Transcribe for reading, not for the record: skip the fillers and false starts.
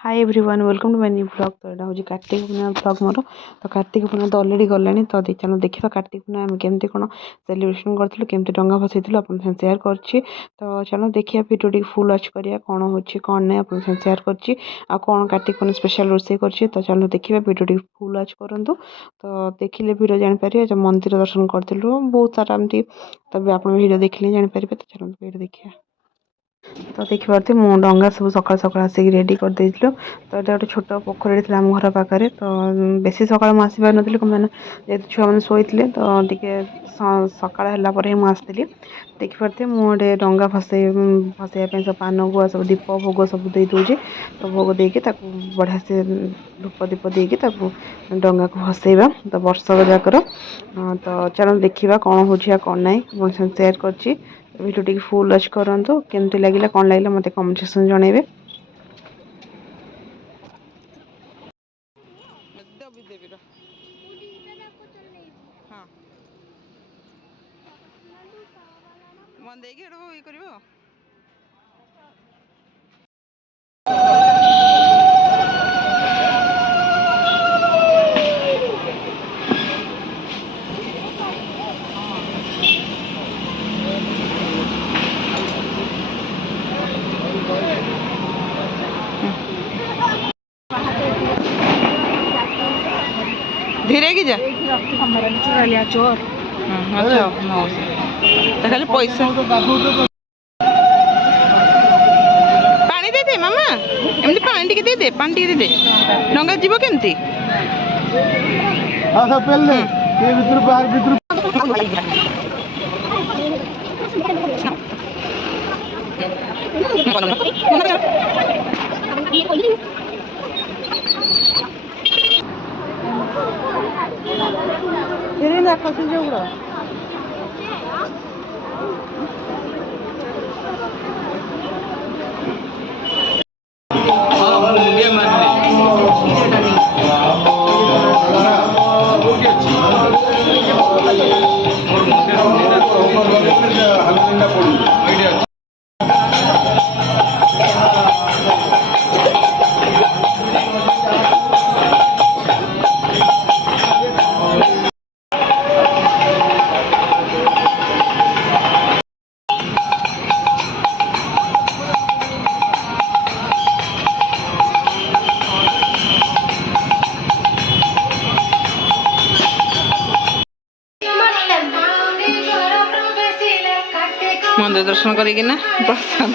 Hi everyone welcome to my new blog. तो यहाँ हूँ कार्तिक पूर्णिमा ब्लॉग मोर। तो कार्तिक पूर्णिमा तो अलरेडी गलानी। तो चलो देखा कार्तिक पूर्णिमा आम केमती कौन सेलिब्रेशन करूँ केमती डंगा भसई अपन सेयार कर। तो चलो देखिए भिडियो टी फुल वाच करिया कौन हो कौन नहीं अपन सेयार कर कौन कार्तिक पूर्णिमा स्पेशल रोषे कर। तो चलो देखिए भिडियो टी फुल वाच करूँ। तो देखिले भिडियो जापर जो मंदिर दर्शन करूँ बहुत सारा एमती। तब आप भिडियो देखिले जापर। तो चलो भिडियो देखिए। तो देखिए मु डंगा सब सका सका आसिक रेडी कर देइथिलु। तो एटा गोटे छोट पोखरी थी आम घर पाखे। तो बेसी सका आसी पार नी जे छुआ मैंने शोते। तो टे सका मुझे देखिपे मुझे डंगा भसैया सब पान गुआ सब दीप भोग सब दे दूचे। तो भोग देकी बढ़िया से धूप दीप देकी डंगा को भसैबा। तो वर्षक जाकर तो चलो देखा कौन हो कौन ना मुझे सेयार कर। भिडियो टी फुल वाच करूँ केमती लगे कौन लगे मत कमेंट सेक्शन जनइबे। धीरे की जा चोर। अच्छा खाली पैसा पानी दे दे मामा एमती पानी टिके दे दे पानी टिके दे दे डंगा जीव केमती मंदिर दर्शन करना प्रसाद